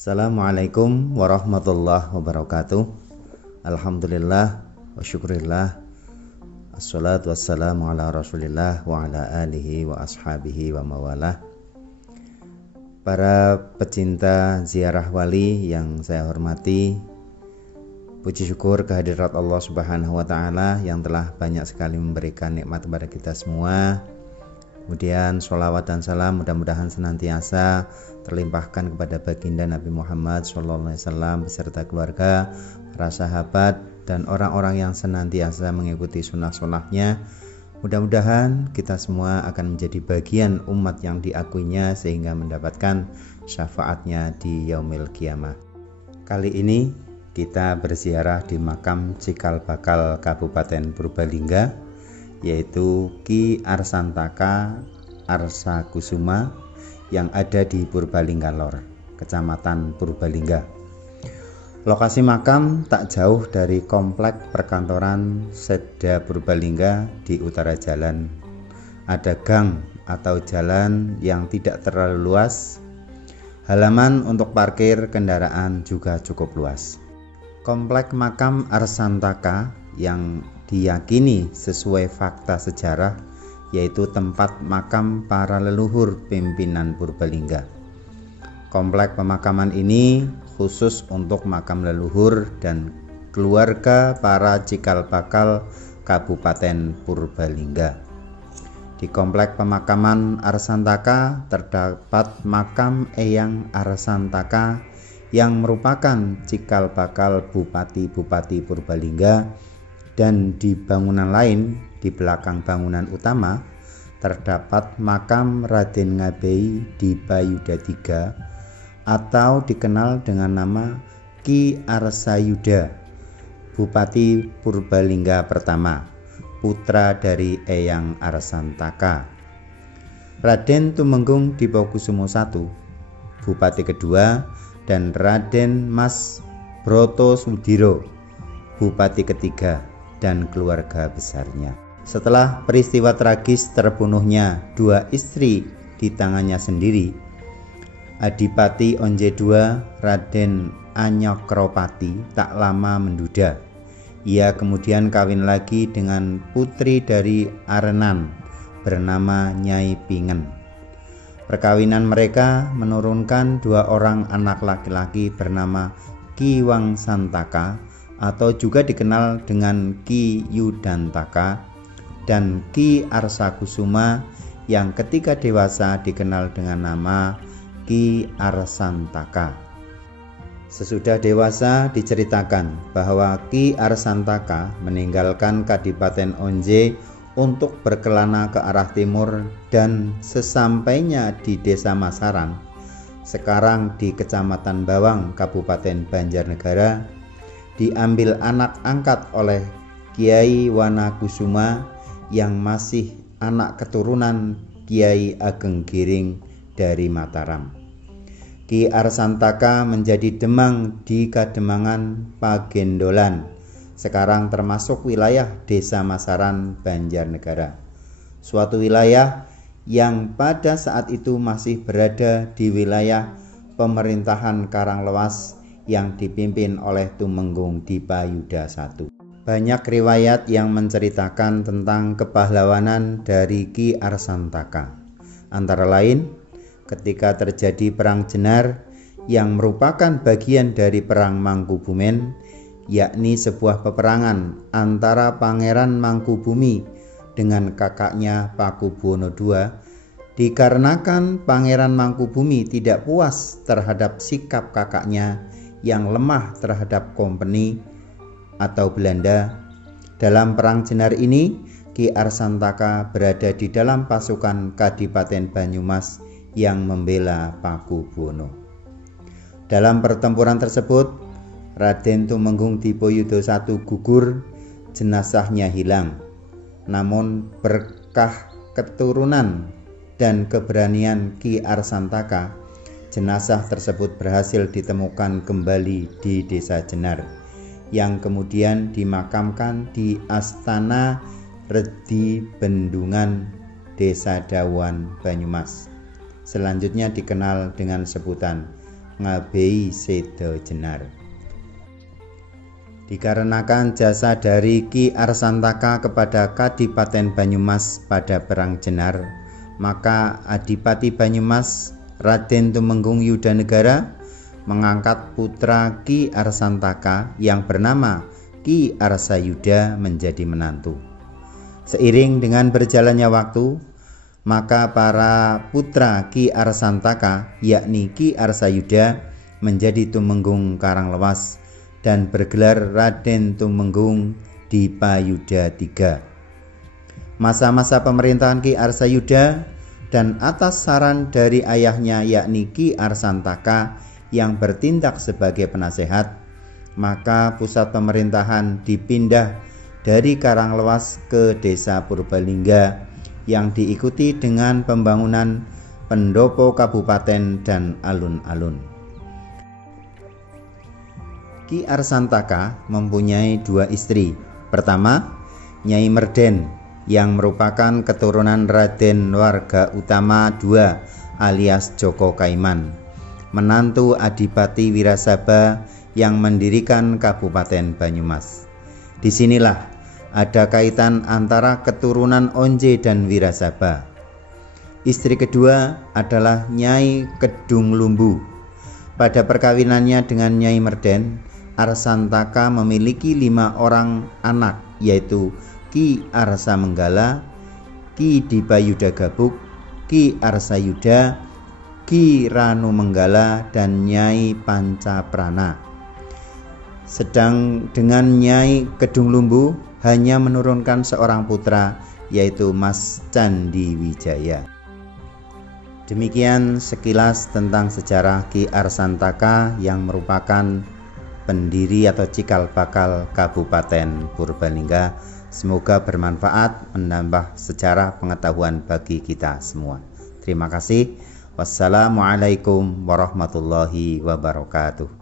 Assalamualaikum warahmatullahi wabarakatuh. Alhamdulillah wa syukurillah. Assalatu wassalamu ala rasulillah wa ala alihi wa ashabihi wa mawalah. Para pecinta ziarah wali yang saya hormati, puji syukur kehadirat Allah Subhanahu wa ta'ala yang telah banyak sekali memberikan nikmat kepada kita semua. Kemudian sholawat dan salam mudah-mudahan senantiasa terlimpahkan kepada baginda Nabi Muhammad SAW beserta keluarga, para sahabat, dan orang-orang yang senantiasa mengikuti sunnah-sunnahnya. Mudah-mudahan kita semua akan menjadi bagian umat yang diakuinya sehingga mendapatkan syafaatnya di yaumil qiyamah. Kali ini kita berziarah di makam Cikal Bakal Kabupaten Purbalingga, yaitu Ki Arsantaka Arsakusuma yang ada di Purbalingga Lor, Kecamatan Purbalingga. Lokasi makam tak jauh dari komplek perkantoran Setda Purbalingga di utara jalan. Ada gang atau jalan yang tidak terlalu luas. Halaman untuk parkir kendaraan juga cukup luas. Komplek makam Arsantaka yang diyakini sesuai fakta sejarah, yaitu tempat makam para leluhur pimpinan Purbalingga. Komplek pemakaman ini khusus untuk makam leluhur dan keluarga para cikal bakal Kabupaten Purbalingga. Di komplek pemakaman Arsantaka terdapat makam Eyang Arsantaka yang merupakan cikal bakal Bupati-Bupati Purbalingga. Dan di bangunan lain, di belakang bangunan utama, terdapat makam Raden Ngabei di Bayuda III atau dikenal dengan nama Ki Arsayuda, Bupati Purbalingga pertama, putra dari Eyang Arsantaka. Raden Tumenggung Dipokusumo I, Bupati kedua, dan Raden Mas Broto Sudiro, Bupati ketiga, dan keluarga besarnya. Setelah peristiwa tragis terbunuhnya dua istri di tangannya sendiri, Adipati Onje II Raden Anyokropati tak lama menduda. Ia kemudian kawin lagi dengan putri dari Arenan bernama Nyai Pingen. Perkawinan mereka menurunkan dua orang anak laki-laki bernama Ki Wangsantaka atau juga dikenal dengan Ki Yudantaka dan Ki Arsakusuma yang ketika dewasa dikenal dengan nama Ki Arsantaka. Sesudah dewasa diceritakan bahwa Ki Arsantaka meninggalkan Kadipaten Onje untuk berkelana ke arah timur dan sesampainya di Desa Masarang, sekarang di Kecamatan Bawang, Kabupaten Banjarnegara, diambil anak angkat oleh Kiai Wanakusuma yang masih anak keturunan Kiai Ageng Giring dari Mataram. Ki Arsantaka menjadi demang di Kademangan Pagendolan, sekarang termasuk wilayah Desa Masaran, Banjarnegara. Suatu wilayah yang pada saat itu masih berada di wilayah pemerintahan Karanglewas yang dipimpin oleh Tumenggung Dipayuda I. Banyak riwayat yang menceritakan tentang kepahlawanan dari Ki Arsantaka. Antara lain, ketika terjadi Perang Jenar yang merupakan bagian dari Perang Mangkubumen, yakni sebuah peperangan antara Pangeran Mangkubumi dengan kakaknya Pakubuwono II, dikarenakan Pangeran Mangkubumi tidak puas terhadap sikap kakaknya yang lemah terhadap Kompeni atau Belanda. Dalam Perang Jenar ini, Ki Arsantaka berada di dalam pasukan Kadipaten Banyumas yang membela Pakubuwono. Dalam pertempuran tersebut, Raden Tumenggung Dipoyudo I gugur, jenazahnya hilang. Namun berkah keturunan dan keberanian Ki Arsantaka, jenazah tersebut berhasil ditemukan kembali di Desa Jenar, yang kemudian dimakamkan di Astana Redi Bendungan, Desa Dawan, Banyumas. Selanjutnya dikenal dengan sebutan ngabehi Seda Jenar. Dikarenakan jasa dari Ki Arsantaka kepada Kadipaten Banyumas pada Perang Jenar, maka Adipati Banyumas Raden Tumenggung Yudanegara mengangkat putra Ki Arsantaka yang bernama Ki Arsayuda menjadi menantu. Seiring dengan berjalannya waktu, maka para putra Ki Arsantaka yakni Ki Arsayuda menjadi Tumenggung Karanglewas dan bergelar Raden Tumenggung Dipayuda III. Masa-masa pemerintahan Ki Arsayuda dan atas saran dari ayahnya yakni Ki Arsantaka yang bertindak sebagai penasehat, maka pusat pemerintahan dipindah dari Karanglewas ke Desa Purbalingga yang diikuti dengan pembangunan pendopo kabupaten dan alun-alun. Ki Arsantaka mempunyai 2 istri. Pertama, Nyai Merden yang merupakan keturunan Raden Warga Utama II alias Joko Kaiman, menantu Adipati Wirasaba yang mendirikan Kabupaten Banyumas. Disinilah ada kaitan antara keturunan Onje dan Wirasaba. Istri kedua adalah Nyai Kedung Lumbu. Pada perkawinannya dengan Nyai Merden, Arsantaka memiliki 5 orang anak, yaitu Ki Arsa-Menggala, Ki Dipayuda Gabuk, Ki Arsayuda, Ki Ranu-Menggala, dan Nyai Pancaprana. Sedang dengan Nyai Kedung Lumbu hanya menurunkan seorang putra, yaitu Mas Candi Wijaya. Demikian sekilas tentang sejarah Ki Arsantaka yang merupakan pendiri atau cikal bakal Kabupaten Purbalingga. Semoga bermanfaat, menambah sejarah pengetahuan bagi kita semua. Terima kasih. Wassalamualaikum warahmatullahi wabarakatuh.